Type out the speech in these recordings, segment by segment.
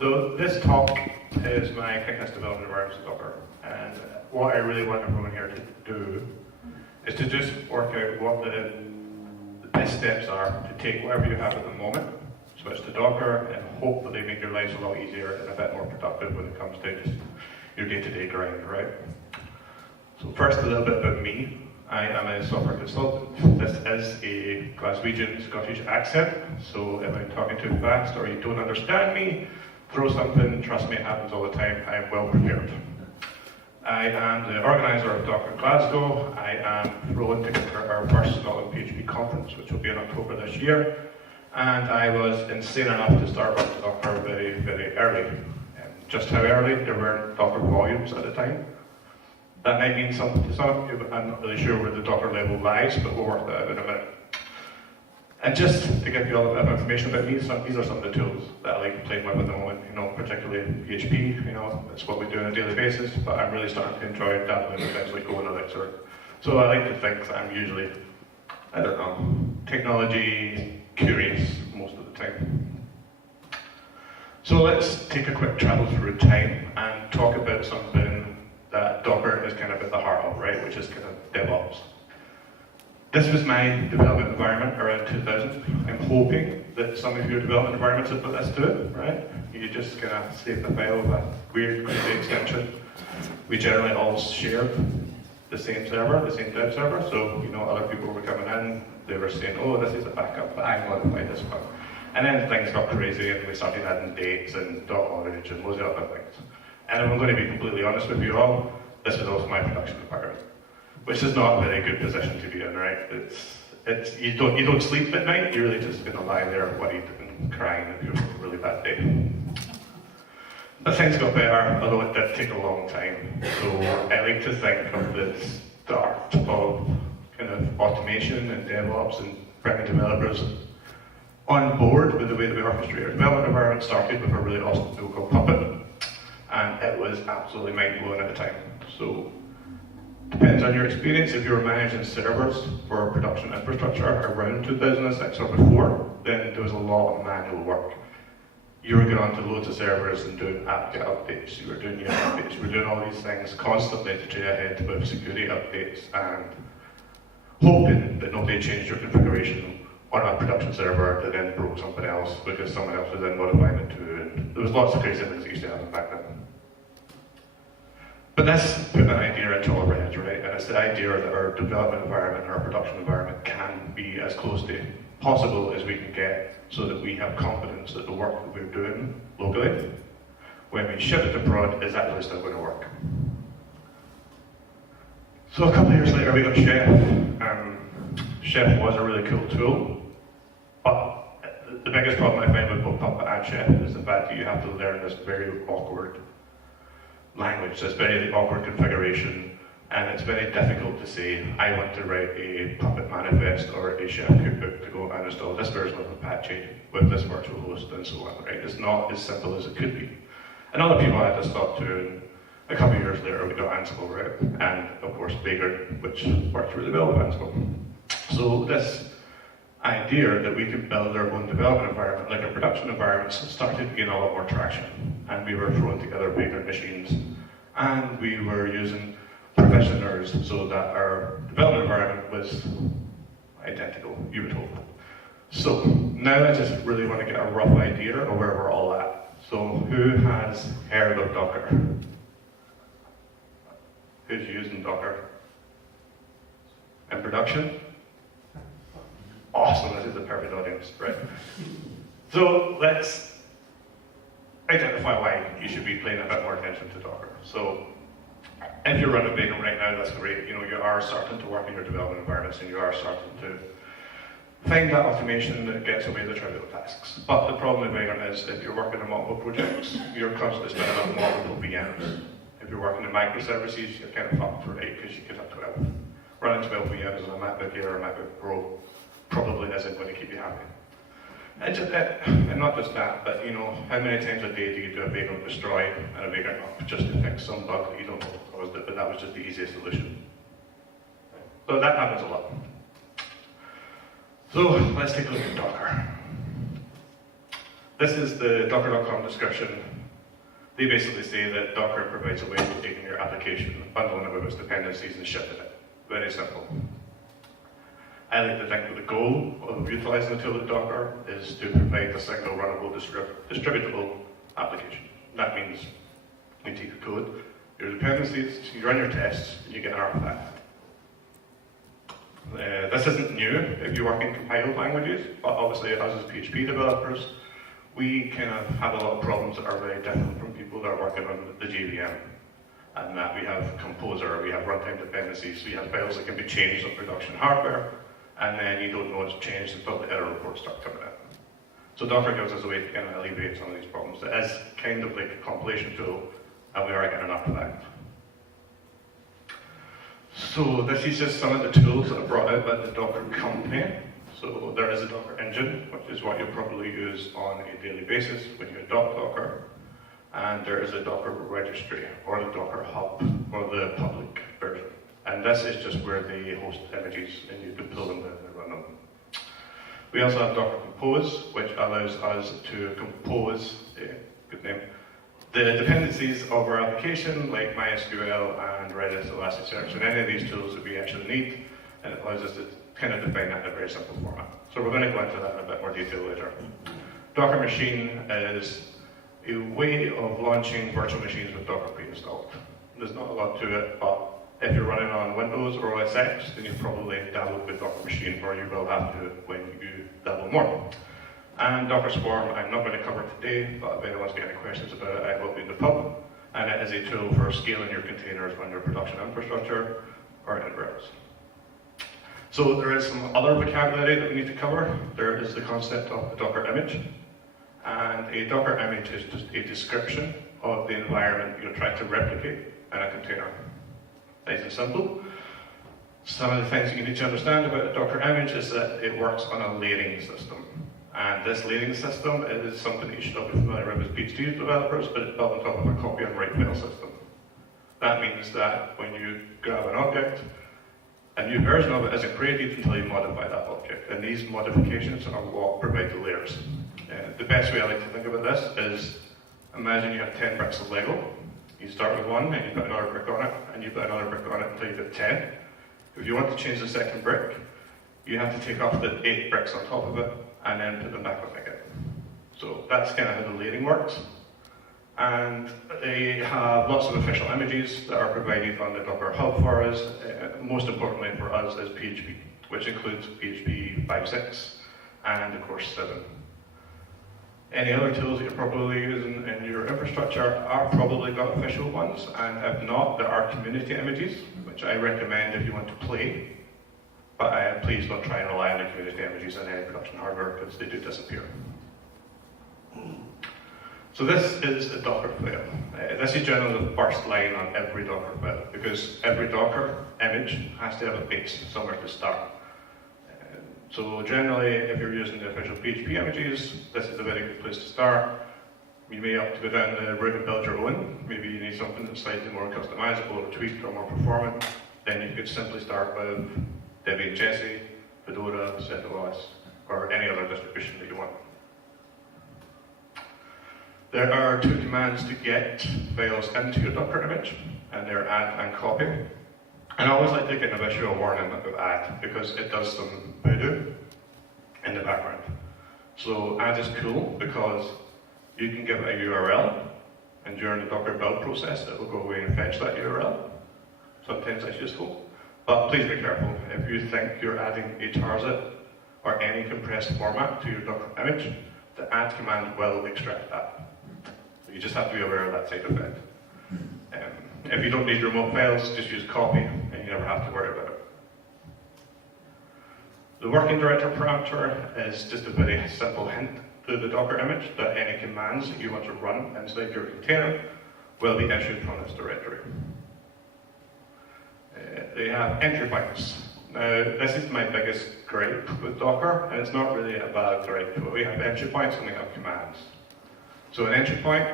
So this talk is my Kick-Ass Development Environments with Docker, and what I really want everyone here to do is to just work out what the best steps are to take whatever you have at the moment, switch to Docker, and hopefully make your lives a lot easier and a bit more productive when it comes to just your day-to-day grind, right? So first, a little bit about me. I am a software consultant. This is a Glaswegian Scottish accent, so if I'm talking too fast or you don't understand me, throw something. Trust me, it happens all the time. I am well prepared. I am the organizer of Docker Glasgow. I am thrown to cover our first Scotland PHP conference, which will be in October this year. And I was insane enough to start with Docker very, very early. Just how early? There weren't Docker volumes at the time. That might mean something to some of you, but I'm not really sure where the Docker level lies, but we'll work that out in a minute. And just to give you all a bit of information about me, these are some of the tools that I like playing with at the moment, particularly PHP, that's what we do on a daily basis, but I'm really starting to enjoy dabbling in things like Go and Elixir. So I like to think that I'm usually, technology curious most of the time. So let's take a quick travel through time and talk about something that Docker is kind of at the heart of, right, which is kind of DevOps. This was my development environment around 2000. I'm hoping that some of your development environments have put this to it, right? You just kind of save the file with a weird, crazy extension. We generally all shared the same server, the same dev server, so other people were coming in, they were saying, oh, this is a backup, but I modified this one. And then things got crazy and we started adding dates and .orange and loads of other things. And if I'm going to be completely honest with you all, this was also my production environment, which is not a very good position to be in, right? You don't sleep at night, you're really just going to lie there worried and crying if you have a really bad day. But things got better, although it did take a long time. So I like to think of the start of kind of automation and DevOps and bringing developers on board with the way that we orchestrate our development environment. Started with a really awesome tool called Puppet, and it was absolutely mind-blowing at the time. So depends on your experience. If you were managing servers for production infrastructure around 2006 or before, then there was a lot of manual work. You were going onto loads of servers and doing apt-get updates, you were doing unit updates, you were doing all these things constantly to stay ahead with security updates and hoping that nobody changed your configuration on a production server that then broke something else because someone else was then modifying it too. And there was lots of crazy things that used to happen back then. But this put an idea into our heads, right? And it's the idea that our development environment and our production environment can be as close to possible as we can get so that we have confidence that the work that we're doing locally, when we ship it to prod, is actually still going to work. So a couple of years later we got Chef. Chef was a really cool tool, but the biggest problem I find with both Puppet and Chef is the fact that you have to learn this very awkward language, this very awkward configuration, and it's very difficult to say, I want to write a Puppet manifest or a Chef cookbook to go and install this version of Apache with this virtual host and so on, right? It's not as simple as it could be. And other people had to stop too, and a couple of years later we got Ansible, right? And of course Vagrant, which works really well with Ansible. So this idea that we could build our own development environment, like our production environments, started to gain a lot more traction. And we were throwing together Vagrant machines, and we were using provisioners so that our development environment was identical, you would hope. So now I just really want to get a rough idea of where we're all at. So who has heard of Docker? Who's using Docker in production? Awesome, this is the perfect audience, right? So let's identify why you should be paying a bit more attention to Docker. So if you're running Vagrant right now, that's great. You are starting to work in your development environments and you are starting to find that automation that gets away the trivial tasks. But the problem with Vagrant is if you're working on multiple projects, you're constantly spinning up multiple VMs. If you're working in microservices, you're kind of fucked, right? Because you could have 12. Running 12 VMs on a MacBook Air or a MacBook Pro probably isn't going to keep you happy. And not just that, but how many times a day do you do a Vagrant destroy and a Vagrant up just to fix some bug that you don't know what caused it, but that was just the easiest solution. So that happens a lot. So let's take a look at Docker. This is the docker.com description. They basically say that Docker provides a way of taking your application, bundling it with its dependencies, and shipping it. Very simple. I like to think that the goal of utilizing the tool at Docker is to provide a single runnable, distributable application. That means you take the code, your dependencies, you run your tests, and you get an artifact. This isn't new if you work in compiled languages, but obviously us as PHP developers, we kind of have a lot of problems that are very different from people that are working on the JVM. And that we have Composer, we have runtime dependencies, we have files that can be changed on production hardware, and then you don't know it's changed until the error reports start coming in. So Docker gives us a way to kind of alleviate some of these problems. It is kind of like a compilation tool, and we are getting an artifact. So this is just some of the tools that are brought out by the Docker company. So there is a Docker engine, which is what you'll probably use on a daily basis when you adopt Docker. And there is a Docker registry, or the Docker hub, or the public version. And this is just where they host images, and you can pull them down and run them. We also have Docker Compose, which allows us to compose, good name, the dependencies of our application, like MySQL and Redis, Elasticsearch, and any of these tools that we actually need, and it allows us to kind of define that in a very simple format. So we're going to go into that in a bit more detail later. Docker Machine is a way of launching virtual machines with Docker pre-installed. There's not a lot to it, but if you're running on Windows or OS X, then you've probably dabbled with Docker Machine, or you will have to when you dabble more. And Docker Swarm, I'm not going to cover today, but if anyone's got any questions about it, I will be in the pub. And it is a tool for scaling your containers on your production infrastructure or anywhere else. So there is some other vocabulary that we need to cover. There is the concept of the Docker image. And a Docker image is just a description of the environment you're trying to replicate in a container. Nice and simple. Some of the things that you need to understand about a Docker image is that it works on a layering system. And this layering system is something that you should all be familiar with as PHP developers, but it's built on top of a copy and write file system. That means that when you grab an object, a new version of it isn't created until you modify that object. And these modifications are what provide the layers. The best way I like to think about this is, imagine you have 10 bricks of Lego. You start with one, and you put another brick on it, and you put another brick on it until you get 10. If you want to change the second brick, you have to take off the 8 bricks on top of it, and then put them back on again. So that's kind of how the layering works. And they have lots of official images that are provided on the Docker Hub for us. Most importantly for us is PHP, which includes PHP 5.6 and of course 7. Any other tools that you're probably using in your infrastructure are probably got official ones, and if not, there are community images, which I recommend if you want to play. But please don't try and rely on the community images in any production hardware, because they do disappear. So this is a Docker file. This is generally the first line on every Docker file, because every Docker image has to have a base somewhere to start. So generally, if you're using the official PHP images, this is a very good place to start. You may have to go down the route and build your own. Maybe you need something that's slightly more customizable or tweaked or more performant. Then you could simply start with Debian Jessie, Fedora, CentOS, or any other distribution that you want. There are 2 commands to get files into your Docker image, and they're add and copy. And I always like to give a visual warning about add, because it does some voodoo in the background. So add is cool because you can give it a URL, and during the Docker build process, it will go away and fetch that URL. Sometimes that's useful. But please be careful. If you think you're adding a target or any compressed format to your Docker image, the add command will extract that. So you just have to be aware of that side effect. If you don't need remote files, just use copy, and you never have to worry about it. The working directory parameter is just a very simple hint to the Docker image that any commands that you want to run inside your container will be issued from this directory. They have entry points. Now, this is my biggest gripe with Docker, and it's not really a bad gripe, but we have entry points and we have commands. So an entry point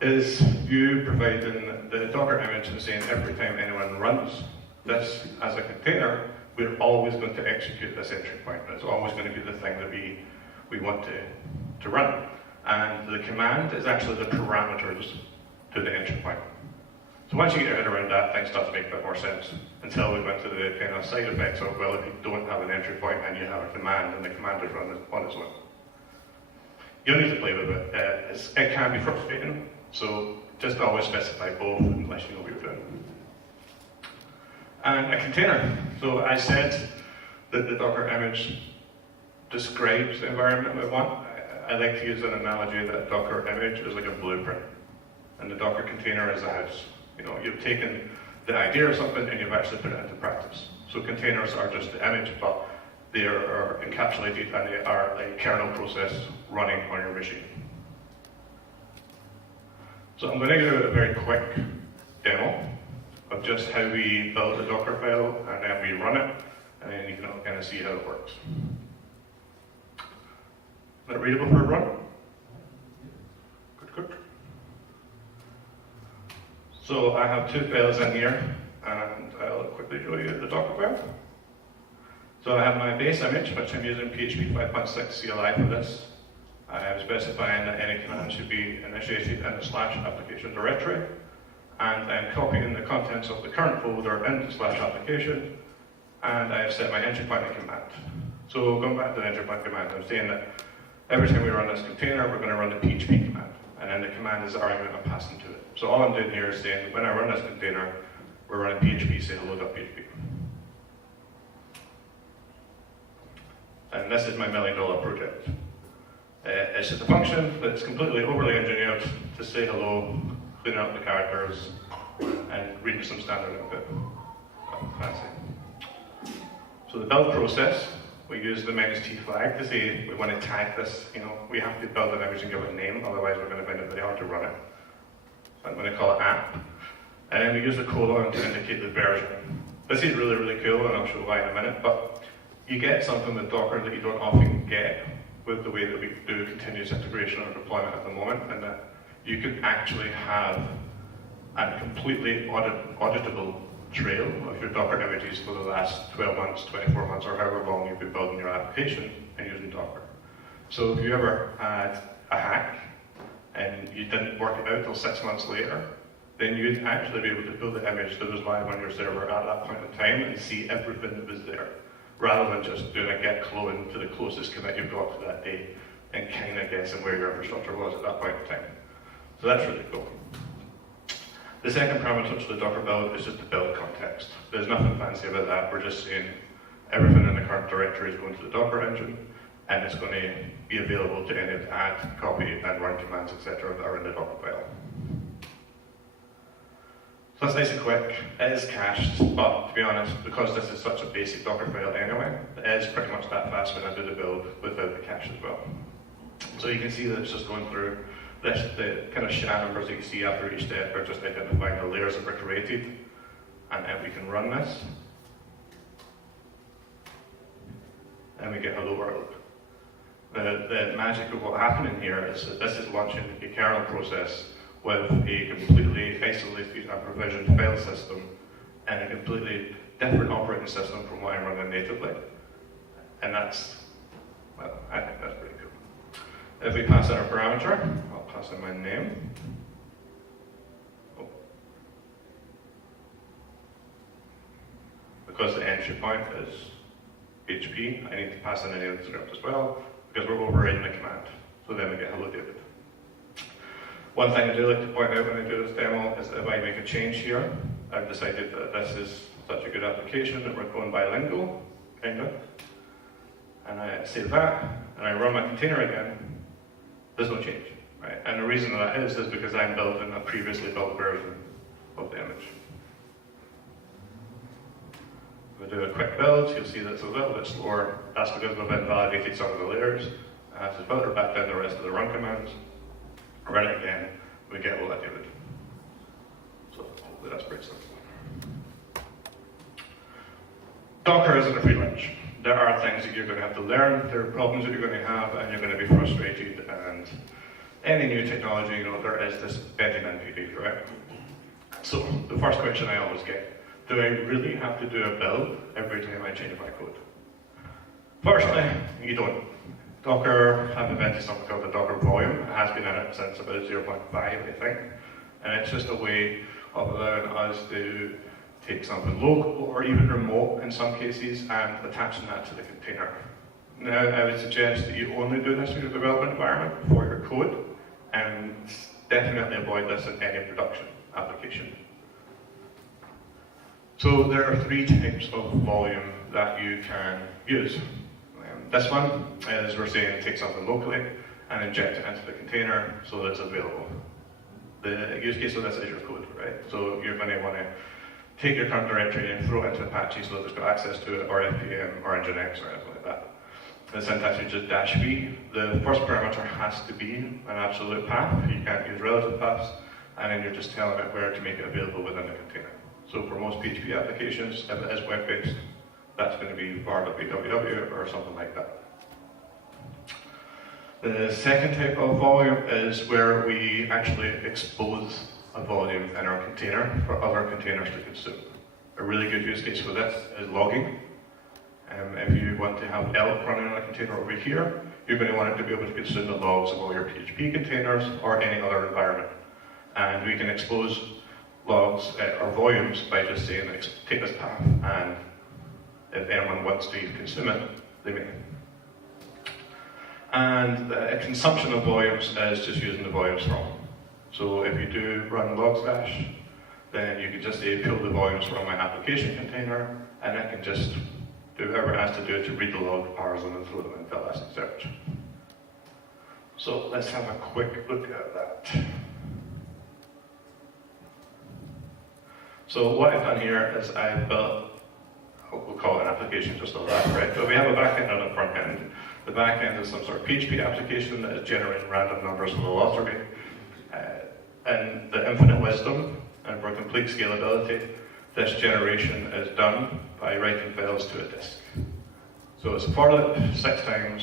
is you providing the Docker image and saying every time anyone runs this as a container, we're always going to execute this entry point. It's always going to be the thing that we want to to run. And the command is actually the parameters to the entry point. So once you get your head around that, things start to make a bit more sense. Until we went to the kind of side effects of, well, if you don't have an entry point and you have a command, and the command is run on its own. You'll need to play with it. It can be frustrating, so just always specify both unless you know what you're doing. And a container. So I said that the Docker image describes the environment we want. I like to use an analogy that a Docker image is like a blueprint, and the Docker container is a house. You know, you've taken the idea of something and you've actually put it into practice. So containers are just the image, but they are encapsulated and they are a kernel process running on your machine. So I'm going to do a very quick demo of just how we build a Docker file and then we run it, and then you can kind of see how it works. Is that readable for a run? Good, good. So I have two files in here, and I'll quickly show you the Docker file. So I have my base image, which I'm using PHP 5.6 CLI for this. I am specifying that any command should be initiated in the /application directory, and I'm copying the contents of the current folder into /application, and I have set my entry point and command. So going back to the entry point command, I'm saying that every time we run this container, we're going to run the PHP command, and then the command is the argument I'm passing to it. So all I'm doing here is saying, when I run this container, we're running PHP, say hello.php. And this is my $1 million project. It's just a function that's completely overly engineered to say hello, clean up the characters, and read some standard output. Fancy. So the build process, we use the -t flag to say we want to tag this. You know, we have to build an image and give it a name, otherwise we're going to find it very hard to run it. So I'm going to call it app. And then we use the colon to indicate the version. This is really, really cool, and I'll show why in a minute, but you get something with Docker that you don't often get with the way that we do continuous integration or deployment at the moment, and that you can actually have a completely auditable trail of your Docker images for the last 12 months, 24 months, or however long you've been building your application and using Docker. So if you ever had a hack and you didn't work it out until 6 months later, then you'd actually be able to pull the image that was live on your server at that point in time and see everything that was there, rather than just doing a get clone to the closest commit you've got to that day and kind of guessing where your infrastructure was at that point in time. So that's really cool. The second parameter to the Docker build is just the build context. There's nothing fancy about that. We're just saying everything in the current directory is going to the Docker engine, and it's going to be available to any of the add, copy, and run commands, etc. that are in the Docker file. So that's nice and quick. It is cached, but to be honest, because this is such a basic Docker file anyway, it is pretty much that fast when I do the build without the cache as well. So you can see that it's just going through the kind of SHA numbers that you see after each step are just identifying the layers that were created, and then we can run this, and we get hello world. The magic of what's happening here is that this is launching a kernel process with a completely isolated and provisioned file system and a completely different operating system from what I'm running natively. And that's, well, I think that's pretty cool. If we pass in our parameter, I'll pass in my name. Oh. Because the entry point is PHP, I need to pass in any of the script as well, because we're overriding the command. So then we get hello David. One thing I do like to point out when I do this demo is that if I make a change here, I've decided that this is such a good application that we're going bilingual, kind of. And I save that, and I run my container again, there's no change, right? And the reason that is because I'm building a previously built version of the image. If I do a quick build, you'll see that it's a little bit slower. That's because we've invalidated some of the layers. I have to filter back down the rest of the run commands. Run it again, we get all that David. So hopefully that's pretty simple. Docker isn't a free lunch. There are things that you're going to have to learn, there are problems that you're going to have, and you're going to be frustrated, and any new technology, you know, there is this bedding in period, right? So the first question I always get, do I really have to do a build every time I change my code? Firstly, you don't. Docker have invented something called the Docker volume. It has been in it since about 0.5, I think. And it's just a way of allowing us to take something local or even remote in some cases and attaching that to the container. Now, I would suggest that you only do this in your development environment for your code, and definitely avoid this in any production application. So there are 3 types of volume that you can use. This one is, we're saying, take something locally and inject it into the container so that it's available. The use case of this is your code, right? So you're going to want to take your current directory and throw it into Apache so that it's got access to it, or FPM, or Nginx, or anything like that. The syntax is just -v. The first parameter has to be an absolute path. You can't use relative paths, and then you're just telling it where to make it available within the container. So for most PHP applications, if it is web-based, that's going to be var.bww or something like that. The second type of volume is where we actually expose a volume in our container for other containers to consume. A really good use case for this is logging. If you want to have elk running on a container over here, you're going to want it to be able to consume the logs of all your PHP containers or any other environment. And we can expose logs or volumes by just saying, take this path, and if anyone wants to consume it, they may. And the consumption of volumes is just using the volumes from. So if you do run log slash, then you can just say pull the volumes from my application container, and it can just do whatever it has to do to read the log, parse them, and throw them into Elasticsearch. So let's have a quick look at that. So what I've done here is I've built, we'll call it an application just of that, right? So we have a backend and a front end. The backend is some sort of PHP application that is generating random numbers from the lottery. And the infinite wisdom and for complete scalability, this generation is done by writing files to a disk. So it's a for loop 6 times.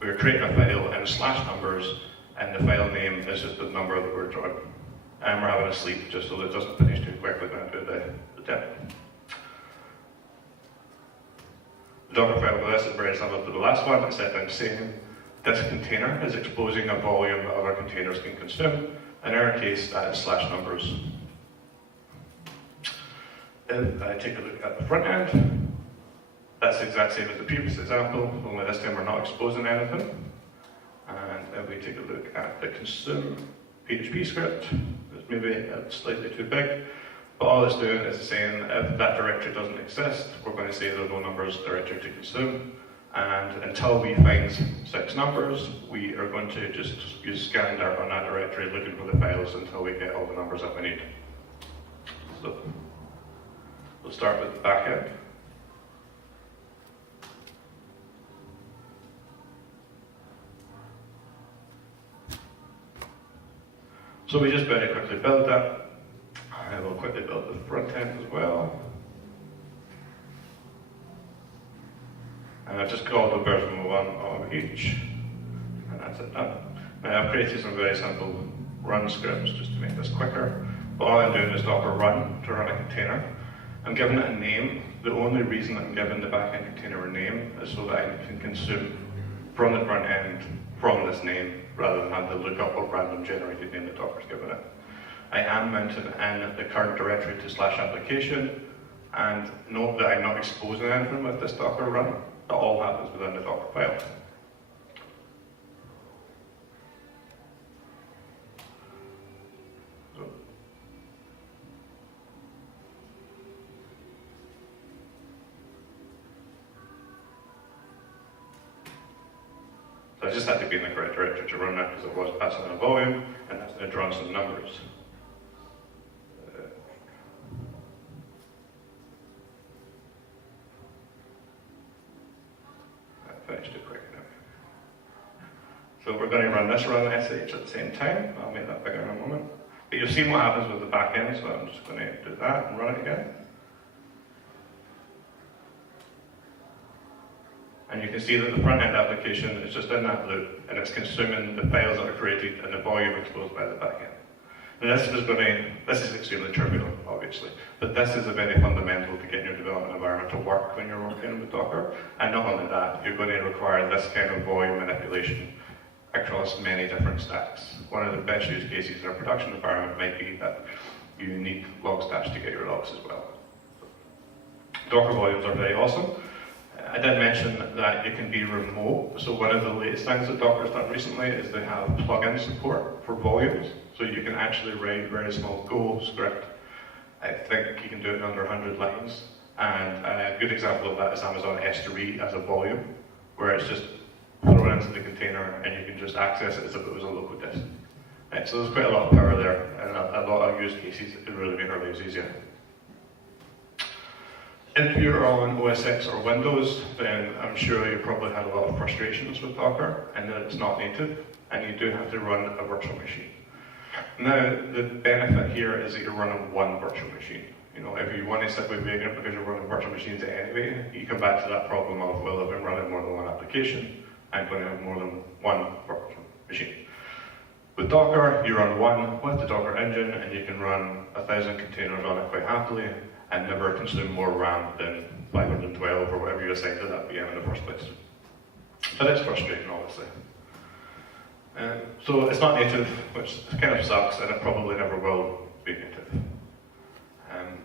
We're creating a file in slash numbers, and the file name is just the number that we're drawing. And we're having a sleep just so that it doesn't finish too quickly going to the demo. The Docker file for this is very similar to the last one, except I'm saying this container is exposing a volume that other containers can consume. In our case, that is slash numbers. If I take a look at the front end, that's the exact same as the previous example, only this time we're not exposing anything. And if we take a look at the consume PHP script, it's maybe slightly too big, but all it's doing is saying if that directory doesn't exist, we're going to say there's no numbers directory to consume. And until we find 6 numbers, we are going to just use scan dart on that directory looking for the files until we get all the numbers that we need. So we'll start with the back end. So we just very quickly build that. I will quickly build the front end as well. And I've just called the version 1 of each, and that's it done. Now I've created some very simple run scripts just to make this quicker. But all I'm doing is docker run to run a container. I'm giving it a name. The only reason I'm giving the backend container a name is so that I can consume from the front end from this name, rather than have to look up what random generated name the Docker's given it. I am mounting in the current directory to slash application, and note that I'm not exposing anything with this Docker run. It all happens within the Docker file. So I just had to be in the correct directory to run that because it was passing a volume, and that's going to draw some numbers. Finished it quick enough. So we're going to run this run sh at the same time. I'll make that bigger in a moment. But you've seen what happens with the back end, so I'm just going to do that and run it again. And you can see that the front end application is just in that loop, and it's consuming the files that are created and the volume exposed by the back end. Now this is extremely trivial, obviously, but this is a very fundamental to getting your development environment to work when you're working with Docker. And not only that, you're going to require this kind of volume manipulation across many different stacks. One of the best use cases in a production environment might be that you need logstash to get your logs as well. Docker volumes are very awesome. I did mention that it can be remote, so one of the latest things that Docker's done recently is they have plugin support for volumes, so you can actually write very small Go script. I think you can do it in under 100 lines, and a good example of that is Amazon S3 as a volume, where it's just thrown into the container and you can just access it as if it was a local disk. Right, so there's quite a lot of power there, and a lot of use cases that could really make our lives easier. If you're on OS X or Windows, then I'm sure you probably had a lot of frustrations with Docker and that it's not native, and you do have to run a virtual machine. Now, the benefit here is that you're running one virtual machine. You know, if you want to stick with Vagrant because you're running virtual machines anyway, you come back to that problem of, well, if I'm running more than one application, I'm going to have more than one virtual machine. With Docker, you run one with the Docker engine, and you can run 1,000 containers on it quite happily, and never consume more RAM than 512 or whatever you assigned to that VM in the first place. But it's frustrating, obviously. So it's not native, which kind of sucks, and it probably never will be native.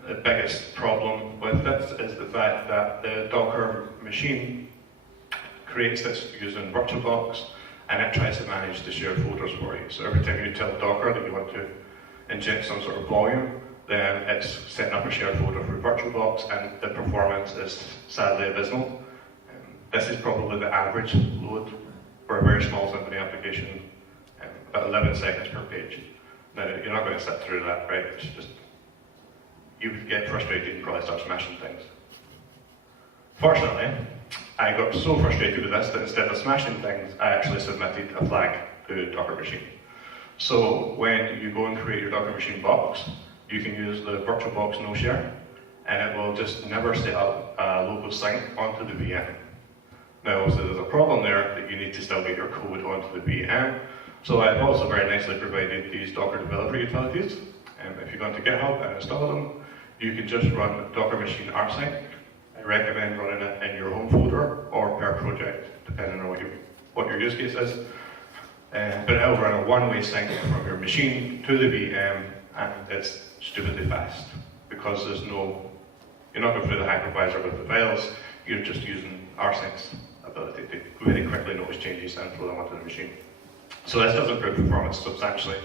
The biggest problem with this is the fact that the Docker machine creates this using VirtualBox, and it tries to manage the shared folders for you. So every time you tell Docker that you want to inject some sort of volume, then it's setting up a shared folder for VirtualBox, and the performance is sadly abysmal. This is probably the average load for a very small Symfony application, about 11 seconds per page. Now, you're not going to sit through that, right? It's just, you would get frustrated and probably start smashing things. Fortunately, I got so frustrated with this that instead of smashing things, I actually submitted a flag to Docker machine. So when you go and create your Docker machine box, you can use the VirtualBox no share, and it will just never set up a local sync onto the VM. Now, obviously, there's a problem there that you need to still get your code onto the VM. So I've also very nicely provided these Docker developer utilities. If you go into GitHub and install them, you can just run Docker machine rsync. I recommend running it in your home folder or per project, depending on what your use case is. But it'll run a one-way sync from your machine to the VM, and it's stupidly fast because you're not going through the hypervisor with the files, you're just using rsync's ability to very quickly notice changes and throw them onto the machine. So this does improve performance substantially.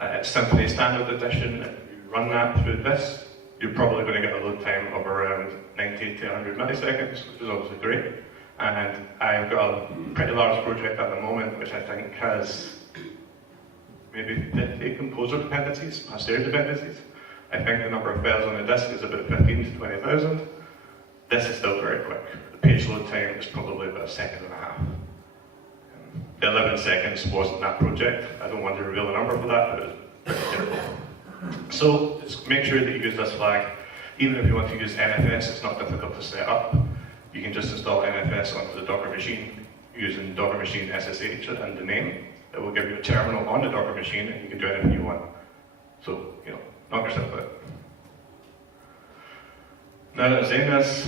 It's Symfony Standard Edition. If you run that through this, you're probably going to get a load time of around 90 to 100 milliseconds, which is obviously great. And I've got a pretty large project at the moment, which I think has maybe 50 composer dependencies, posterity dependencies. I think the number of files on the disk is about 15 to 20,000. This is still very quick. The page load time is probably about a second and a half. The 11 seconds wasn't that project. I don't want to reveal the number for that, but it was pretty terrible. So just make sure that you use this flag. Even if you want to use NFS, it's not difficult to set up. You can just install NFS onto the Docker machine using Docker machine SSH and the name. It will give you a terminal on the Docker machine, and you can do anything you want. So, knock yourself out. Now that I'm saying this,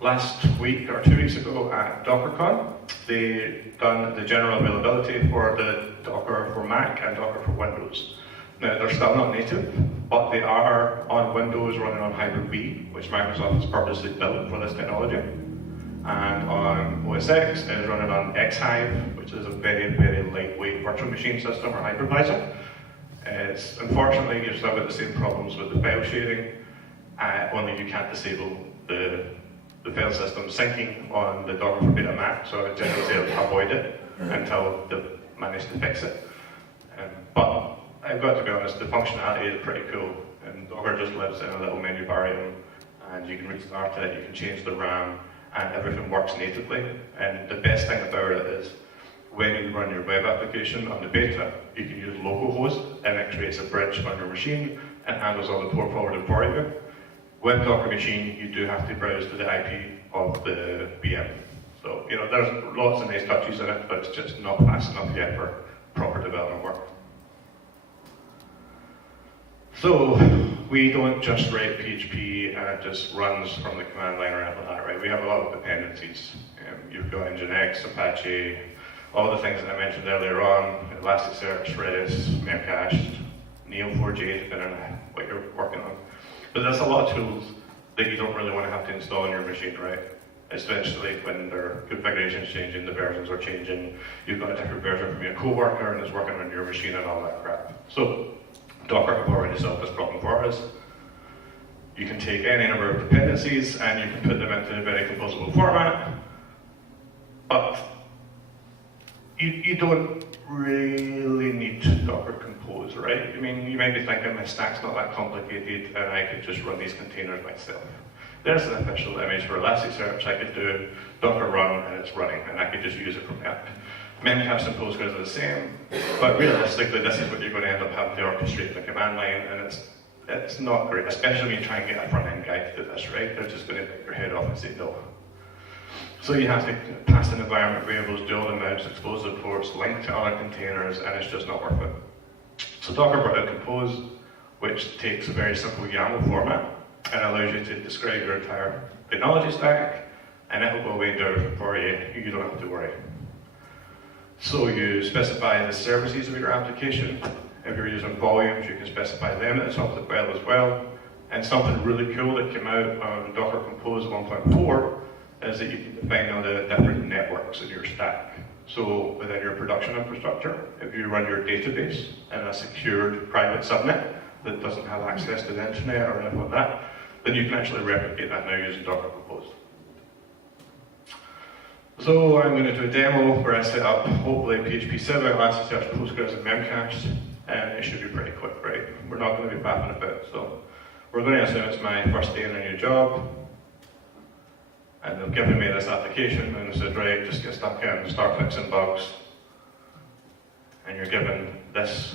last week or 2 weeks ago at DockerCon, they done the general availability for the Docker for Mac and Docker for Windows. Now, they're still not native, but they are on Windows running on Hyper-V, which Microsoft has purposely built for this technology. And on OS X, it is running on Xhive, which is a very, very lightweight virtual machine system or hypervisor. Unfortunately, you've still got the same problems with the file sharing, only you can't disable the file system syncing on the Docker for Beta Mac, so I would generally say avoid it until they manage to fix it. But I've got to be honest, the functionality is pretty cool, and Docker just lives in a little menu bar item, and you can restart it, you can change the RAM, and everything works natively. And the best thing about it is when you run your web application on the beta, you can use localhost, and it creates a bridge on your machine and handles all the port forwarding for you. With Docker machine, you do have to browse to the IP of the VM. So, there's lots of nice touches in it, but it's just not fast enough yet for proper development work. So we don't just write PHP and it just runs from the command line or anything like that, right? We have a lot of dependencies. You've got Nginx, Apache, all the things that I mentioned earlier on, Elasticsearch, Redis, Memcached, Neo4j, depending on what you're working on. But there's a lot of tools that you don't really want to have to install on your machine, right? Especially when their configuration's changing, the versions are changing, you've got a different version from your coworker and it's working on your machine and all that crap. So Docker have already solved this problem for us. You can take any number of dependencies and you can put them into a very composable format, but you don't really need to Docker compose, right? I mean, you might be thinking my stack's not that complicated and I could just run these containers myself. There's an official image for Elasticsearch. I could do Docker run and it's running and I could just use it from that. Memcached and Postgres are the same, but realistically this is what you're going to end up having to orchestrate in the command line, and it's not great, especially when you try and get a front-end guy to do this, right? They're just going to take your head off and say no. So you have to pass an environment variables, dual amounts, expose the ports, link to other containers, and it's just not worth it. So Docker brought out Compose, which takes a very simple YAML format and allows you to describe your entire technology stack, and it will go away and do everything for you. You don't have to worry. So you specify the services of your application. If you're using volumes, you can specify them at the top of the file as well. And something really cool that came out on Docker Compose 1.4 is that you can define all the different networks in your stack. So within your production infrastructure, if you run your database in a secured private subnet that doesn't have access to the internet or anything like that, then you can actually replicate that now using Docker Compose. So I'm going to do a demo where I set up, hopefully, PHP 7, Elasticsearch, Postgres, and Memcached, and it should be pretty quick, right? We're not going to be faffing about, so we're going to assume it's my first day in a new job, and they've given me this application, and they said, right, just get stuck in, start fixing bugs, and you're given this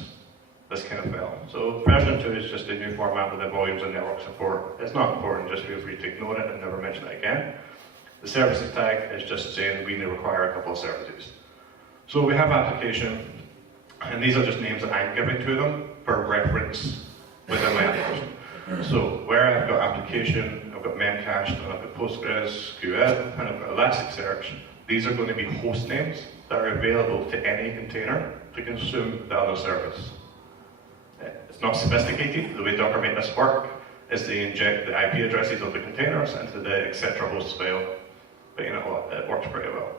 kind of file. So version 2 is just a new format with the volumes and network support. It's not important, just feel free to ignore it and never mention it again. The services tag is just saying we require a couple of services. So we have application, and these are just names that I'm giving to them for reference within my application. So where I've got application, I've got Memcached, and I've got Postgres, SQL, and I've got Elasticsearch. These are going to be host names that are available to any container to consume the other service. It's not sophisticated. The way Docker made this work is to inject the IP addresses of the containers into the etc host file. But you know what, it works pretty well.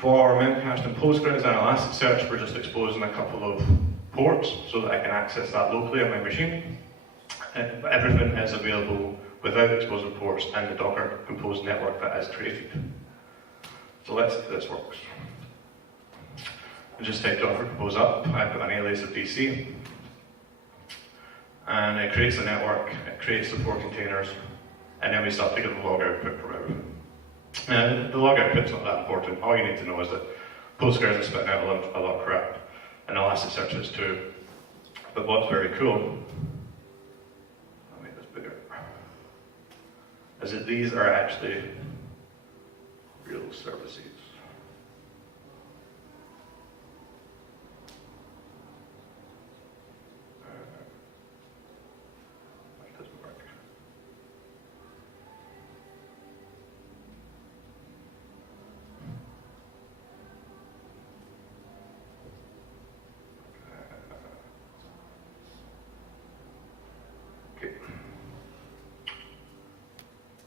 For Memcached and Postgres and Elasticsearch, we're just exposing a couple of ports so that I can access that locally on my machine. But everything is available without exposing ports and the Docker Compose network that is created. So let's see if this works. I just type Docker Compose up, I've got an alias of DC, and it creates a network, it creates the 4 containers, and then we start to get the log output from everything. Now, the log output's not that important. All you need to know is that Postgres is spitting out a lot of crap, and Elasticsearch is too. But what's very cool, I'll make this bigger, is that these are actually real services. That doesn't work.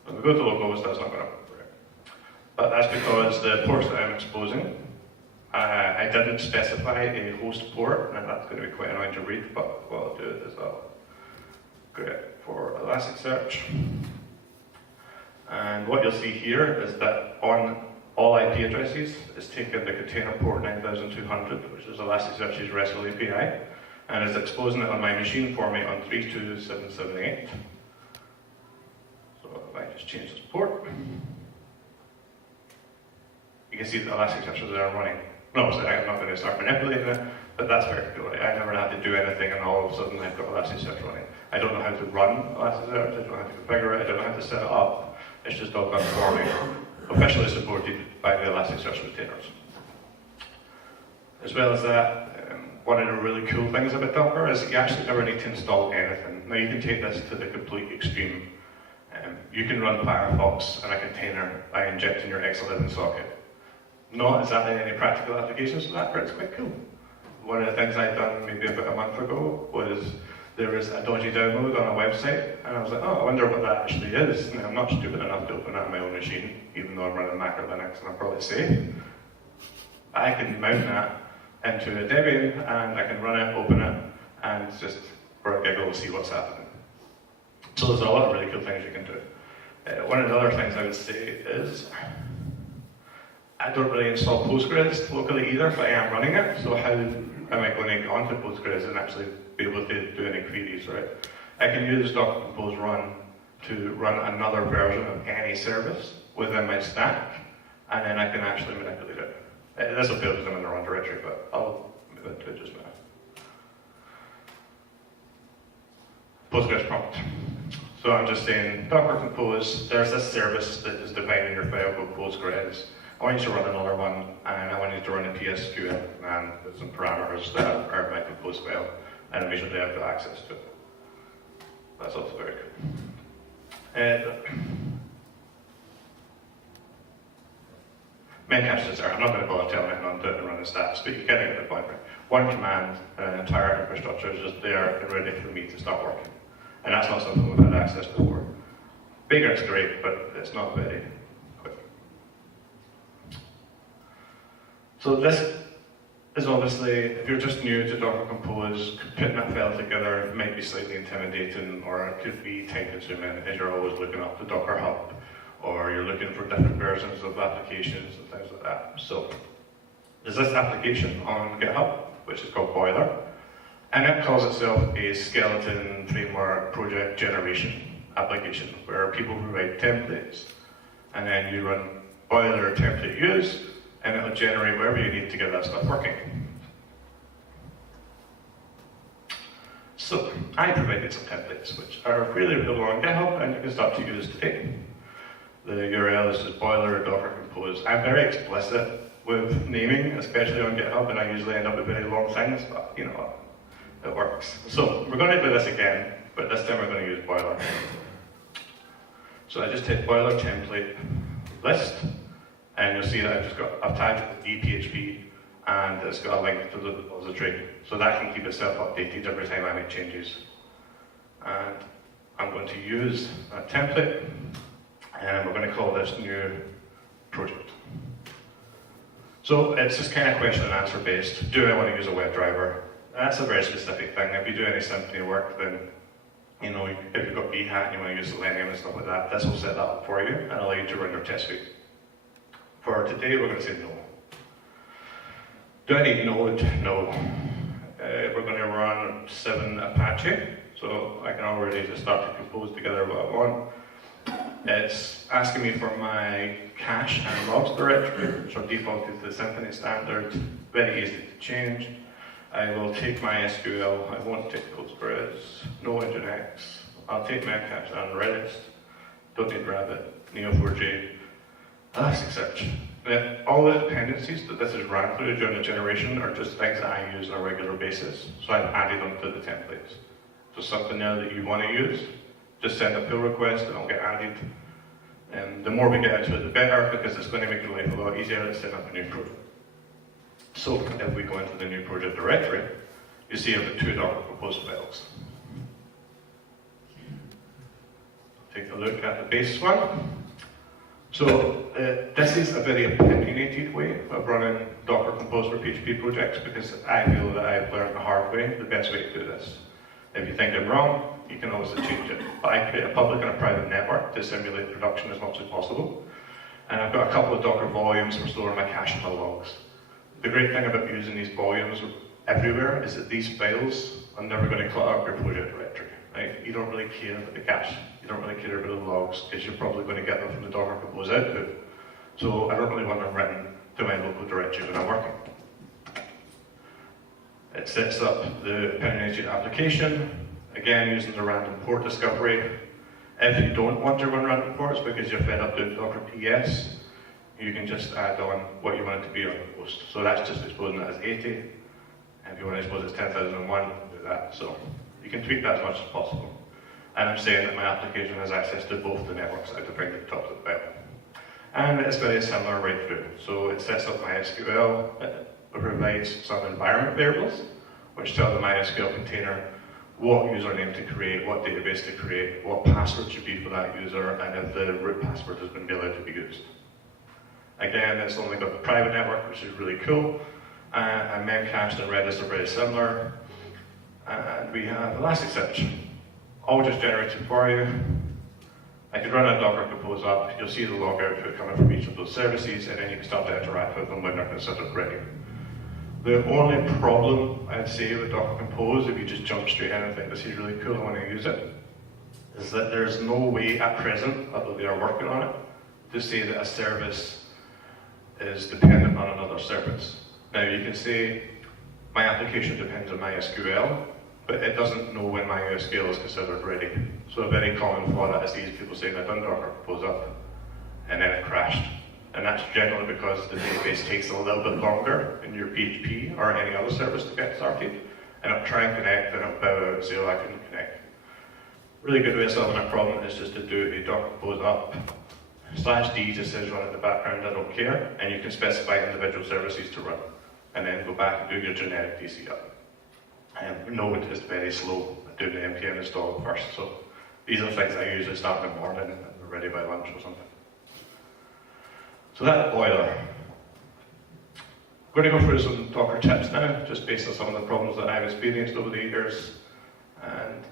When we go to localhost, that's not going to work. But that's because the ports that I'm exposing, I didn't specify a host port, and that's going to be quite annoying to read, but what I'll do is I'll go for Elasticsearch. And what you'll see here is that on all IP addresses, it's taken the container port 9200, which is Elasticsearch's RESTful API, and is exposing it on my machine for me on 32778. If I just change this port, you can see that Elasticsearch is there running. No, so I'm not going to start manipulating it, but that's very cool. I never had to do anything, and all of a sudden I've got Elasticsearch running. I don't know how to run Elasticsearch, I don't know how to configure it, I don't know how to set it up. It's just all done for me, officially supported by the Elasticsearch containers. As well as that, one of the really cool things about Docker is you actually never need to install anything. Now you can take this to the complete extreme. You can run Firefox in a container by injecting your X11 socket. Not exactly any practical applications for that, but it's quite cool. One of the things I'd done maybe about a month ago was there was a dodgy download on a website, and I was like, oh, I wonder what that actually is. And I'm not stupid enough to open that on my own machine, even though I'm running Mac or Linux and I'm probably safe. I can mount that into a Debian, and I can run it, open it, and just for a giggle see what's happening. So there's a lot of really cool things you can do. One of the other things I would say is, I don't really install Postgres locally either, but I am running it, so how am I going to get onto Postgres and actually be able to do any queries, right? I can use Docker Compose Run to run another version of any service within my stack, and then I can actually manipulate it. This will build them in the run directory, but I'll move into it just now. Postgres prompt. So I'm just saying, Docker Compose, there's this service that is defined in your file called Postgres. I want you to run another one, and I want you to run a PSQL, and there's some parameters that are in my Compose file, and immediately I've got access to it. That's also very good. Memcached is there. I'm not going to bother telling anyone on to run the stats, but you're getting the point, right? One command, and an entire infrastructure is just there and ready for me to start working. And that's not something we've had access to before. Bigger is great, but it's not very quick. So this is obviously, if you're just new to Docker Compose, putting that file together might be slightly intimidating, or it could be time consuming as you're always looking up the Docker Hub, or you're looking for different versions of applications and things like that. So there's this application on GitHub, which is called Boiler, and it calls itself a skeleton framework project generation application, where people provide templates, and then you run Boiler template use, and it'll generate whatever you need to get that stuff working. So I provided some templates, which are really available on GitHub, and you can start to use today. The URL is just Boiler Docker Compose. I'm very explicit with naming, especially on GitHub, and I usually end up with very long things, but you know what, it works. So we're going to do this again, but this time we're going to use Boiler. So I just hit Boiler template list, and you'll see that I've tagged ePHP, and it's got a link to the repository, so that can keep itself updated every time I make changes. And I'm going to use that template, and we're going to call this new project. So it's just kind of question and answer based. Do I want to use a WebDriver? That's a very specific thing. If you do any Symfony work, then you know, if you've got Behat and you want to use Selenium and stuff like that, this will set that up for you and allow you to run your test suite. For today, we're going to say no. Do I need Node? No. We're going to run 7 Apache, so I can already just start to compose together what I want. It's asking me for my cache and logs directory, which are defaulted to the Symfony standard, very easy to change. I will take my SQL, I won't take Postgres, no Nginx, I'll take Memcached and Redis, don't need Rabbit, Neo4j, Elasticsearch. All the dependencies that this is ran through during the generation are just things that I use on a regular basis, so I've added them to the templates. So something there that you want to use, just send a pull request and it'll get added. And the more we get into it, the better, because it's going to make your life a lot easier to set up a new project. So if we go into the new project directory, you see I've got 2 Docker Compose files. Take a look at the base one. So this is a very opinionated way of running Docker Compose for PHP projects, because I feel that I've learned the hard way, the best way to do this. If you think I'm wrong, you can always change it. But I create a public and a private network to simulate production as much as possible. And I've got a couple of Docker volumes for storing my cache and my logs. The great thing about using these volumes everywhere is that these files are never going to clutter up your project directory. Right? You don't really care about the cache, you don't really care about the logs, because you're probably going to get them from the Docker Compose output. So I don't really want them written to my local directory when I'm working. It sets up the opinionated application, again using the random port discovery. If you don't want to run random ports because you're fed up doing Docker PS, you can just add on what you want it to be on the host. So that's just exposing it as 80. And if you want to suppose it's 10,001, do that. So you can tweak that as much as possible. And I'm saying that my application has access to both the networks out to bring to the top of the file. And it's very similar right through. So it sets up MySQL, it provides some environment variables, which tell the MySQL container what username to create, what database to create, what password should be for that user, and if the root password has been allowed to be used. Again, it's only got the private network, which is really cool. And Memcached and Redis are very similar. And we have Elasticsearch, all just generated for you. I could run a Docker Compose up, you'll see the log output coming from each of those services, and then you can start to interact with them when they're considered ready. The only problem I'd say with Docker Compose, if you just jump straight in and think this is really cool, I want to use it, is that there's no way at present, although they are working on it, to say that a service is dependent on another service. Now you can say, my application depends on MySQL, but it doesn't know when MySQL is considered ready. So a very common flaw that I see is people saying, I've done Docker Compose up, and then it crashed. And that's generally because the database takes a little bit longer in your PHP or any other service to get started, and it'll try and connect, and it'll bow out and say, oh, I couldn't connect. Really good way of solving that problem is just to do a Docker Compose up. /d just says run in the background, I don't care, and you can specify individual services to run, and then go back and do your generic DC up. Node is very slow at doing the npm install first, so these are things I usually start in the morning and we're ready by lunch or something. So that's boiler. I'm going to go through some Docker tips now, just based on some of the problems that I've experienced over the years. And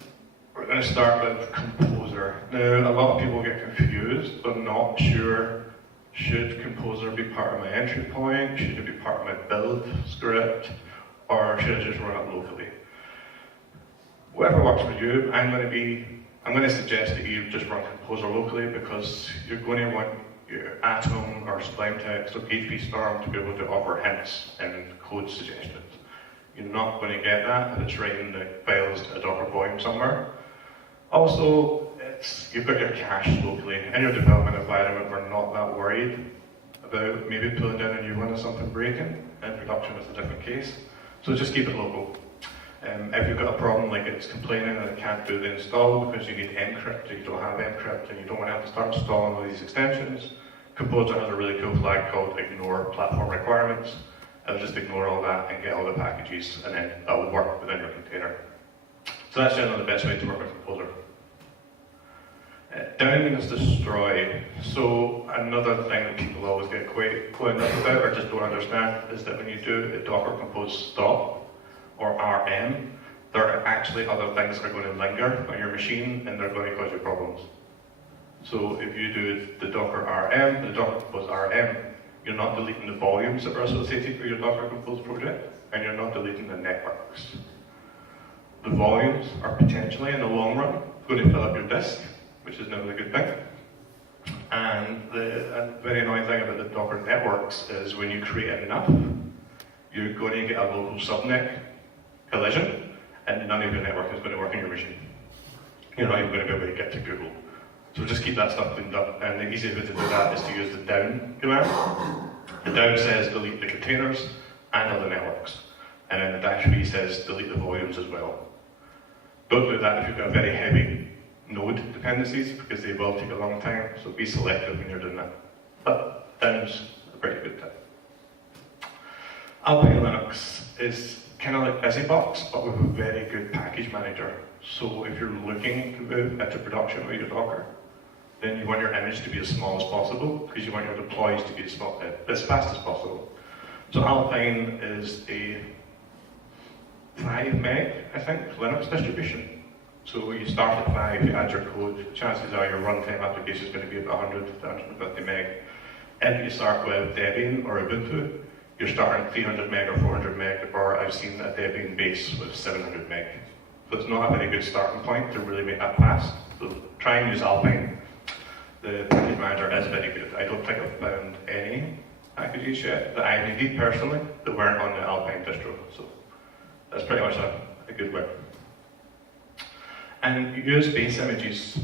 we're going to start with Composer. Now, a lot of people get confused. They're not sure, should Composer be part of my entry point? Should it be part of my build script? Or should I just run it locally? Whatever works for you, I'm going to suggest that you just run Composer locally, because you're going to want your Atom or Sublime Text or PHP Storm to be able to offer hints and code suggestions. You're not going to get that if it's writing the files to a Docker volume somewhere. Also, you've got your cache locally. In your development environment, we're not that worried about maybe pulling down a new one or something breaking. In production, it's a different case. So just keep it local. If you've got a problem like it's complaining that it can't do the install because you need encrypt, or you don't have encrypt, and you don't want to have to start installing all these extensions, Composer has a really cool flag called ignore platform requirements. It'll just ignore all that and get all the packages, and then that will work within your container. So that's generally the best way to work with Composer. Down means destroy. So another thing that people always get quite wound up about or just don't understand is that when you do a Docker Compose stop or RM, there are actually other things that are going to linger on your machine and they're going to cause you problems. So if you do the Docker RM, the Docker Compose RM, you're not deleting the volumes that are associated with your Docker Compose project, and you're not deleting the networks. The volumes are potentially, in the long run, going to fill up your disk, which is never a good thing. And the very annoying thing about the Docker networks is when you create enough, you're going to get a local subnet collision, and none of your network is going to work on your machine. You're not even going to be able to get to Google. So just keep that stuff cleaned up, and the easiest way to do that is to use the down command. The down says delete the containers and other networks, and then the -v says delete the volumes as well. Don't do that if you've got very heavy node dependencies, because they will take a long time, so be selective when you're doing that. But down's a pretty good tip. Alpine Linux is kind of like BusyBox, but with a very good package manager. So if you're looking to move into production with your Docker, then you want your image to be as small as possible, because you want your deploys to be as fast as possible. So Alpine is a 5 meg, I think, Linux distribution. So you start at 5, you add your code, chances are your runtime application is going to be about 100 to 150 meg. If you start with Debian or Ubuntu, you're starting 300 meg or 400 meg, or I've seen a Debian base with 700 meg. So it's not a very good starting point to really make that fast. So try and use Alpine. The package manager is very good. I don't think I've found any packages yet that I needed personally that weren't on the Alpine distro. So that's pretty much a good way. And you use base images.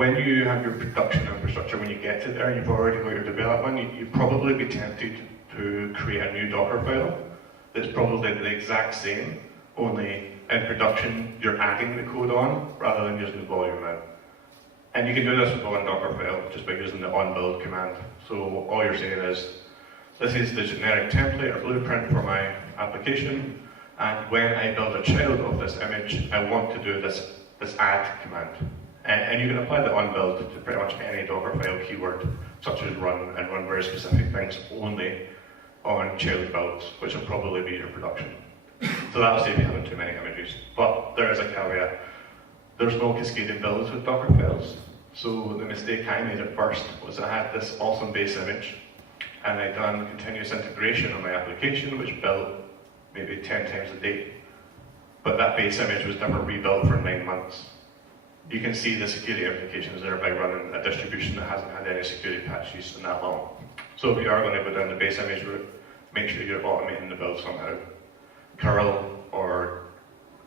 When you have your production infrastructure, when you get to there and you've already got your development, you'd probably be tempted to create a new Docker file that's probably the exact same, only in production you're adding the code on rather than using the volume out. And you can do this with one Docker file just by using the onBuild command. So all you're saying is, this is the generic template or blueprint for my application, and when I build a child of this image, I want to do this add command. And you can apply the onBuild to pretty much any Docker file keyword, such as run, and run very specific things only on child builds, which will probably be your production. So that'll save you having too many images. But there is a caveat. There's no cascading builds with Docker files. So the mistake I made at first was I had this awesome base image, and I'd done continuous integration on my application, which built maybe 10 times a day. But that base image was never rebuilt for 9 months. You can see the security implications there by running a distribution that hasn't had any security patches in that long. So if you are going to go down the base image route, make sure you're automating the build somehow. Curl or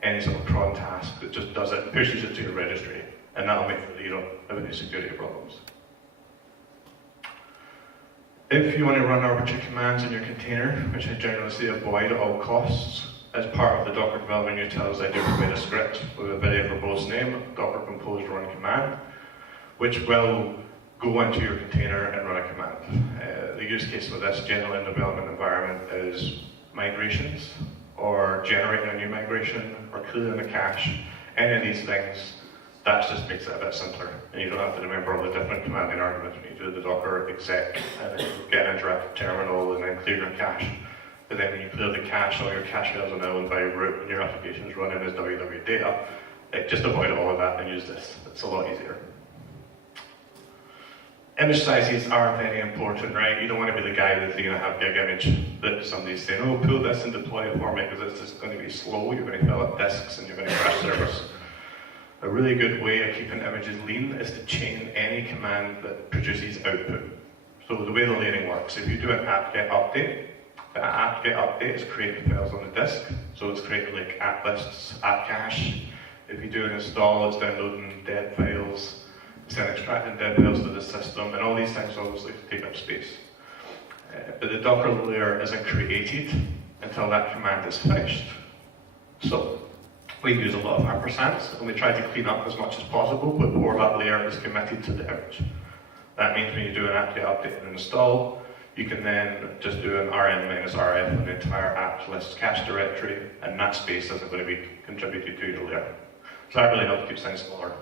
any sort of cron task that just does it, pushes it to your registry, and that'll make sure that you don't have any security problems. If you want to run arbitrary commands in your container, which I generally say avoid at all costs, as part of the Docker development utils, I do provide a script with a very verbose name, Docker compose run command, which will go into your container and run a command. The use case for this generally in development environment is migrations, or generating a new migration, or clearing the cache. Any of these things, that just makes it a bit simpler, and you don't have to remember all the different commanding arguments when you do the Docker exec, and then get an interactive terminal, and then clear your cache. But then when you clear the cache, all your cache files are now owned by root, and your application is running as www.data. Just avoid all of that and use this. It's a lot easier. Image sizes are very important, right? You don't want to be the guy that's going to have big image that somebody's saying, oh, pull this and deploy it for me because it's just going to be slow. You're going to fill up disks and you're going to crash servers. A really good way of keeping images lean is to chain any command that produces output. So the way the layering works, if you do an apt-get update, the apt-get update is creating files on the disk. So it's creating like app lists, app cache. If you do an install, it's downloading dead files. It's then extracting dead files to the system, and all these things obviously take up space. But the Docker layer isn't created until that command is finished. So we use a lot of ampersands, and we try to clean up as much as possible before that layer is committed to the image. That means when you do an apt-get update and install, you can then just do an rn-rf on the entire apt list cache directory, and that space isn't going to be contributed to your layer. So that really helps keep things smaller.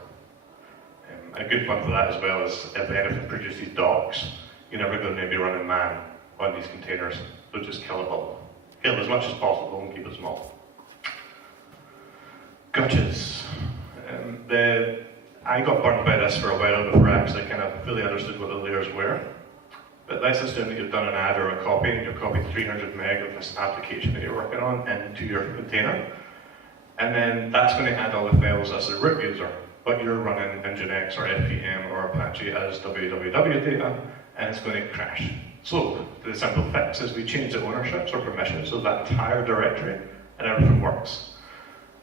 A good one for that as well is if anything produces docs, you're never going to be running man on these containers, so just kill it all. Kill as much as possible and keep it small. Gotchas. I got burned by this for a while before I actually kind of fully understood what the layers were. But let's assume that you've done an add or a copy, and you've copied 300 meg of this application that you're working on into your container. And then that's going to add all the files as a root user. But you're running Nginx or FPM or Apache as www data, and it's going to crash. So the simple fix is we change the ownerships or permissions of that entire directory, and everything works.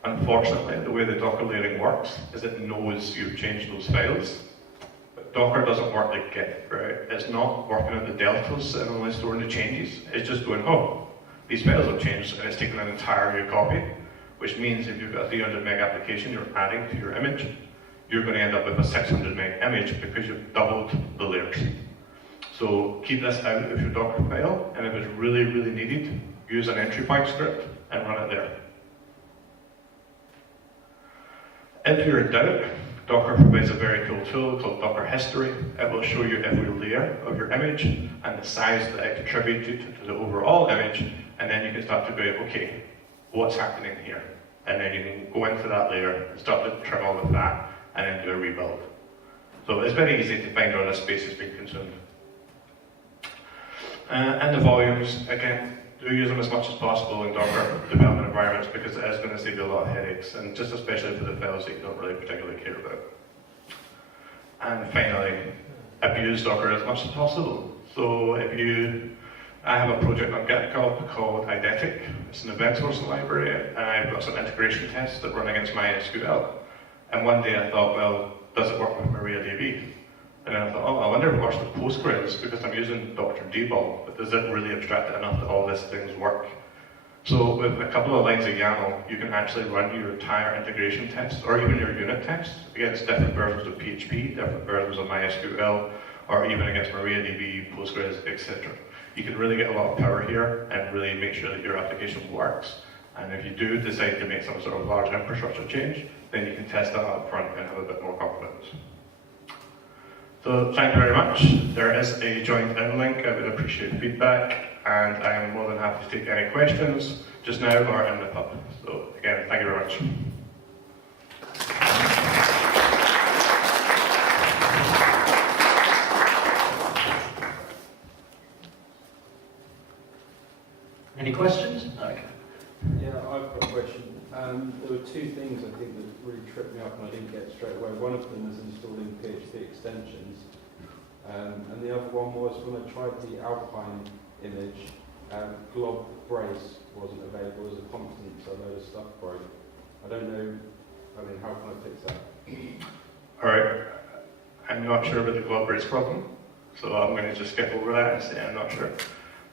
Unfortunately, the way the Docker layering works is it knows you've changed those files, but Docker doesn't work like Git, right? It's not working at the deltas and only storing the changes. It's just going, oh, these files have changed, and it's taking an entire new copy, which means if you've got a 300 meg application you're adding to your image, you're going to end up with a 600 meg image because you've doubled the layers. So keep this out of your Docker file, and if it's really, really needed, use an entry point script and run it there. If you're in doubt, Docker provides a very cool tool called Docker History. It will show you every layer of your image and the size that it contributed to the overall image, and then you can start to go, okay, what's happening here? And then you can go into that layer and start to trim all the fat, and then do a rebuild. So it's very easy to find where this space is being consumed. And the volumes, again, do use them as much as possible in Docker development environments because it is going to save you a lot of headaches, and just especially for the files that you don't really particularly care about. And finally, abuse Docker as much as possible. So I have a project on GitHub called Eidetic. It's an event sourcing library, and I've got some integration tests that run against MySQL. And one day I thought, well, does it work with MariaDB? And then I thought, oh, I wonder if it works with Postgres because I'm using Dr. Debug, but does it really abstract it enough that all these things work? So with a couple of lines of YAML, you can actually run your entire integration tests, or even your unit tests, against different versions of PHP, different versions of MySQL, or even against MariaDB, Postgres, etc. You can really get a lot of power here and really make sure that your application works. And if you do decide to make some sort of large infrastructure change, then you can test that up front and have a bit more confidence. So thank you very much. There is a joined in link. I would appreciate feedback, and I am more than happy to take any questions just now or in the pub. So again, thank you very much. Any questions? Okay. Yeah, I've got a question. There were two things I think that really tripped me up and I didn't get straight away. One of them was installing PHP extensions. And the other one was when I tried the Alpine image, glob brace wasn't available as a constant, so a load of stuff broke. I don't know, how can I fix that? Alright, I'm not sure about the glob brace problem, so I'm going to just skip over that and say I'm not sure.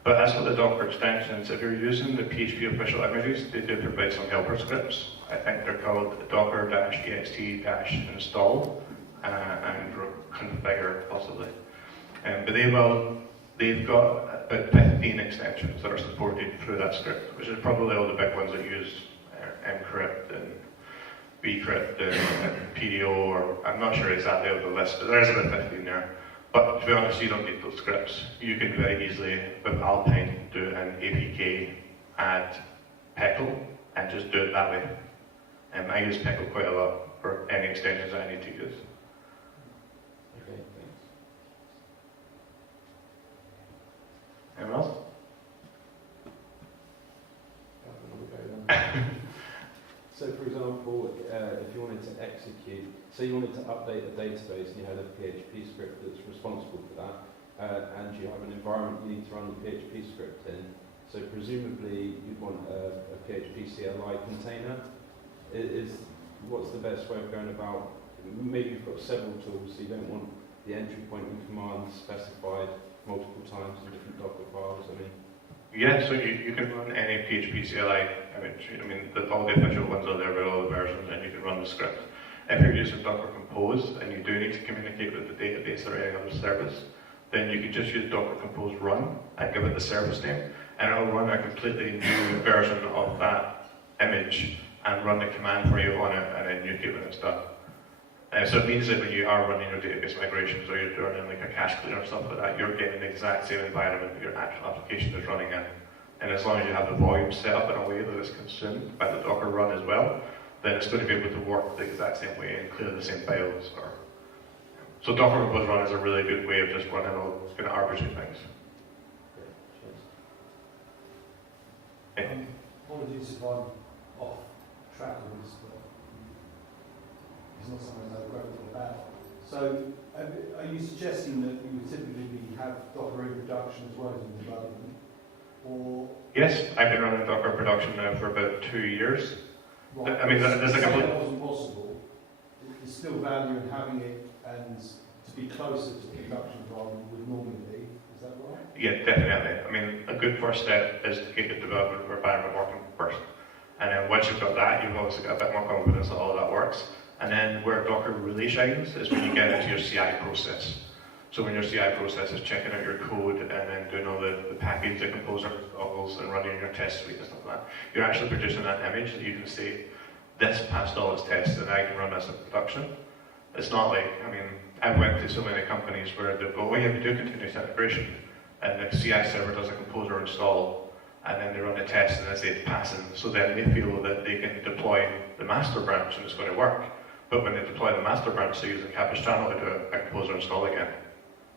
But as for the Docker extensions, if you're using the PHP official images, they do provide some helper scripts. I think they're called docker-ext-install and configure possibly. But they've got about 15 extensions that are supported through that script, which is probably all the big ones that use mcrypt and bcrypt and PDO, or I'm not sure exactly of the list, but there's about 15 there. But to be honest, you don't need those scripts. You can very easily, with Alpine, do an APK add pickle and just do it that way. I use pickle quite a lot for any extensions I need to use. Okay, thanks. Anyone else? So for example, if you wanted to execute, say you wanted to update a database and you had a PHP script that's responsible for that, and you have an environment you need to run the PHP script in, so presumably you'd want a PHP CLI container. What's the best way of going about, maybe you've got several tools, so you don't want the entry point and commands specified multiple times in different Docker files, Yeah, so you can run any PHP CLI image. All the official ones are there with all the versions, and you can run the script. If you're using Docker Compose and you do need to communicate with the database or any other service, then you can just use Docker Compose run and give it the service name, and it'll run a completely new version of that image and run the command for you on it, and then you get when it's done. So it means that when you are running your database migrations or you're doing like a cache clean or stuff like that, you're getting the exact same environment that your actual application is running in. And as long as you have the volume set up in a way that it's consumed by the Docker run as well, then it's going to be able to work the exact same way and clear the same files. So Docker Compose run is a really good way of just running all those kind of arbitrary things. Apologies if I'm off track of this, but it's not something I know a great deal about. So, are you suggesting that you would typically have Docker in production as well as in development? Or yes, I've been running Docker production now for about 2 years. right, There's like that wasn't possible. There's still value in having it and to be closer to production rather than would normally be. Is that right? Yeah, definitely. A good first step is to get your development environment working first. And then once you've got that, you've obviously got a bit more confidence that all of that works. And then where Docker really shines is when you get into your CI process. So when your CI process is checking out your code and then doing all the package, the composer installs and running your test suite and stuff like that, you're actually producing that image that you can say, this passed all its tests and I can run this in production. It's not like, I went to so many companies where they go, oh yeah, we do continuous integration, and the CI server does a composer install, and then they run a test and they say it's passing, so then they feel that they can deploy the master branch and it's going to work. But when they deploy the master branch, they use a Capistrano to do a composer install again.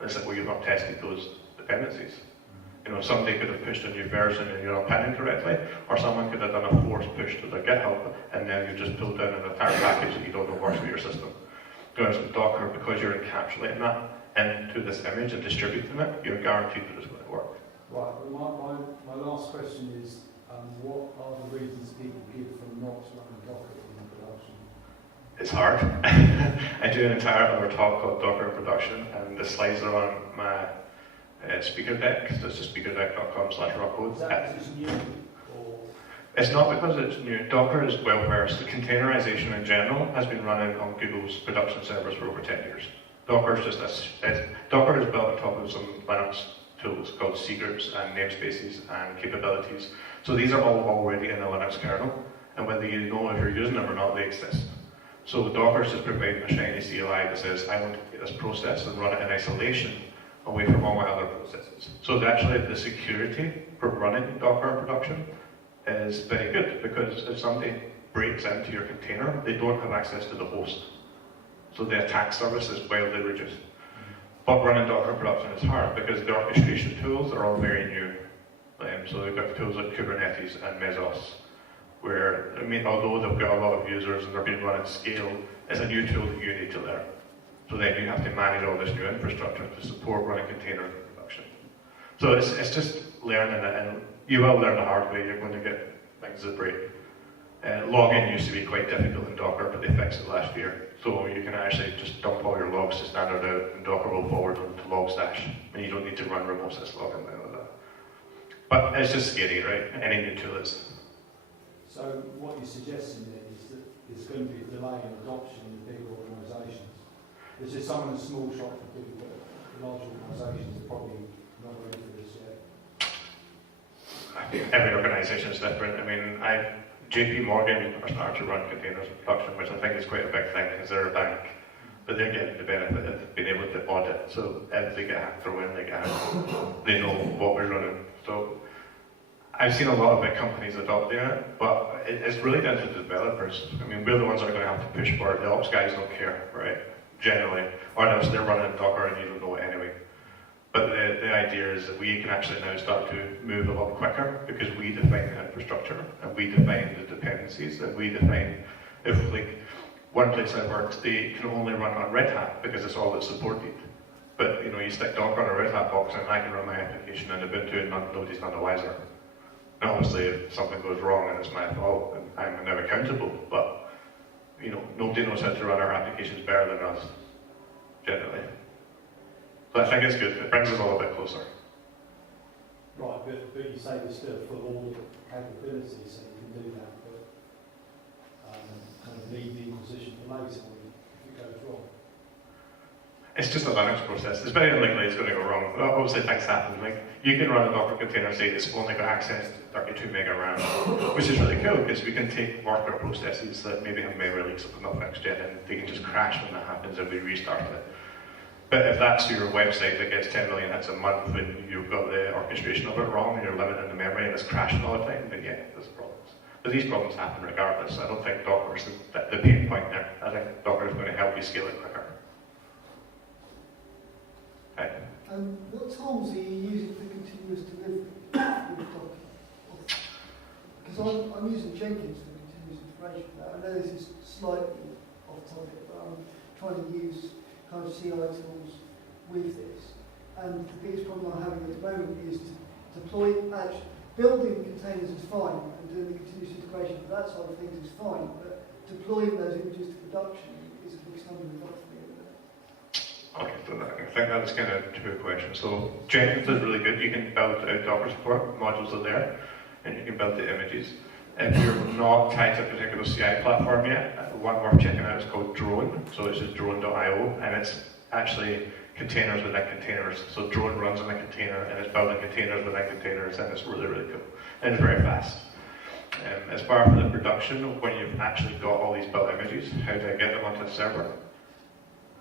And it's like, well, you've not tested those dependencies. Somebody could have pushed a new version and you're not pinning correctly, or someone could have done a force push to their GitHub, and then you just pulled down an entire package that you don't know works with your system. Whereas with Docker, because you're encapsulating that into this image and distributing it, you're guaranteed that it's going to work. Right. Well, my last question is, what are the reasons people give for not running Docker in production? It's hard. I do an entire other talk called Docker in Production, and the slides are on my speaker deck. So it's just speakerdeck.com/rockcode. Is that just new? Or? It's not because it's new. Docker is well versed. The containerization in general has been running on Google's production servers for over 10 years. Docker is Docker is built on top of some Linux tools called cgroups and namespaces and capabilities. So these are all already in the Linux kernel, and whether you know if you're using them or not, they exist. So Docker is just providing a shiny CLI that says, I want to take this process and run it in isolation away from all my other processes. So actually the security for running Docker in production is very good, because if somebody breaks into your container, they don't have access to the host. So the attack service is wildly reduced. But running Docker production is hard because the orchestration tools are all very new. So they've got tools like Kubernetes and Mesos, where, I mean, although they've got a lot of users and they're being run at scale, it's a new tool that you need to learn. So then you have to manage all this new infrastructure to support running containers in production. So it's just learning it, and you will learn the hard way. You're going to get things that break. Logging used to be quite difficult in Docker, but they fixed it last year. So you can actually just dump all your logs to standard out, and Docker will forward them to Logstash, and you don't need to run remote syslog and like that. But it's just scary, right? Any new tool is. So what you're suggesting then is that there's going to be a delay in adoption in the big organisations. There's just some in the small shop for people, but the large organisations are probably not ready for this yet. I think every organisation is different. I mean, JP Morgan are starting to run containers in production, which I think is quite a big thing because they're a bank, but they're getting the benefit of being able to audit. So if they get hacked or when they get hacked, they know what we're running. So I've seen a lot of big companies adopting it, but it's really down to the developers. I mean, we're the ones that are going to have to push for it. The ops guys don't care, right? Generally, or else they're running Docker and you don't know it anyway. But the idea is that we can actually now start to move a lot quicker because we define the infrastructure and we define the dependencies and we define if, like, one place I worked, they can only run on Red Hat because it's all that's supported. But you know, you stick Docker on a Red Hat box and I can run my application in Ubuntu and nobody's none the wiser. Now, obviously, if something goes wrong and it's my fault, and I'm now accountable. But you know, nobody knows how to run our applications better than us, generally. So I think it's good. It brings us all a bit closer. Right, but you say there's still full audit capability, so you can do that, but kind of leave the inquisition for later if it goes wrong. It's just a Linux process. It's very unlikely it's going to go wrong. Well, obviously, things happen. Like, you can run a Docker container, say it's only got access to 32 mega RAM, which is really cool because we can take worker processes that maybe have memory leaks up not fixed yet, and they can just crash when that happens and we restart it. But if that's your website that gets 10 million hits a month and you've got the orchestration of it wrong and you're limiting the memory and it's crashing all the time, then yeah, there's problems. But these problems happen regardless. I don't think Docker's the pain point there. I think Docker is going to help you scale it quicker. Okay. What tools are you using for continuous delivery with Docker? Because I'm using Jenkins for continuous integration. I know this is slightly off topic, but I'm trying to use kind of CI tools with this. And the biggest problem I'm having at the moment is to deploy, building containers is fine, and doing the continuous integration for that side of things is fine, but deploying those images to production is a big stumbling block for me. Okay, so I think that's kind of two questions. So Jenkins is really good. You can build out Docker support, modules are there, and you can build the images. If you're not tied to a particular CI platform yet, one worth checking out is called Drone. So it's just drone.io, and it's actually containers within containers. So Drone runs in a container, and it's building containers within containers, and it's really, really cool. And it's very fast. As far as the production, when you've actually got all these built images, how do I get them onto the server?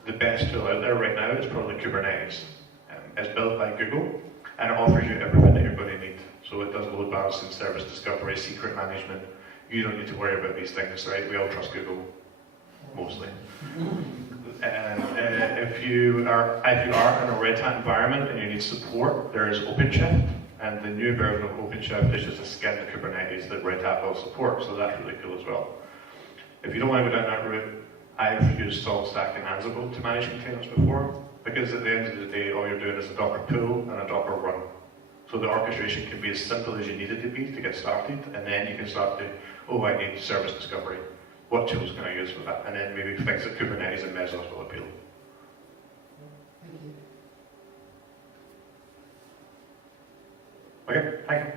The best tool out there right now is probably Kubernetes. It's built by Google, and it offers you everything that you're going to need. So it does load balancing, service discovery, secret management. You don't need to worry about these things, right? We all trust Google, mostly. And if you are in a Red Hat environment and you need support, there is OpenShift, and the new version of OpenShift is just a skin to Kubernetes that Red Hat will support, so that's really cool as well. If you don't want to go down that route, I've used SaltStack and Ansible to manage containers before, because at the end of the day, all you're doing is a Docker pull and a Docker run. So the orchestration can be as simple as you need it to be to get started, and then you can start to, oh, I need service discovery. What tools can I use for that? And then maybe things like Kubernetes and Mesos will appeal. Thank you. Okay, thank you.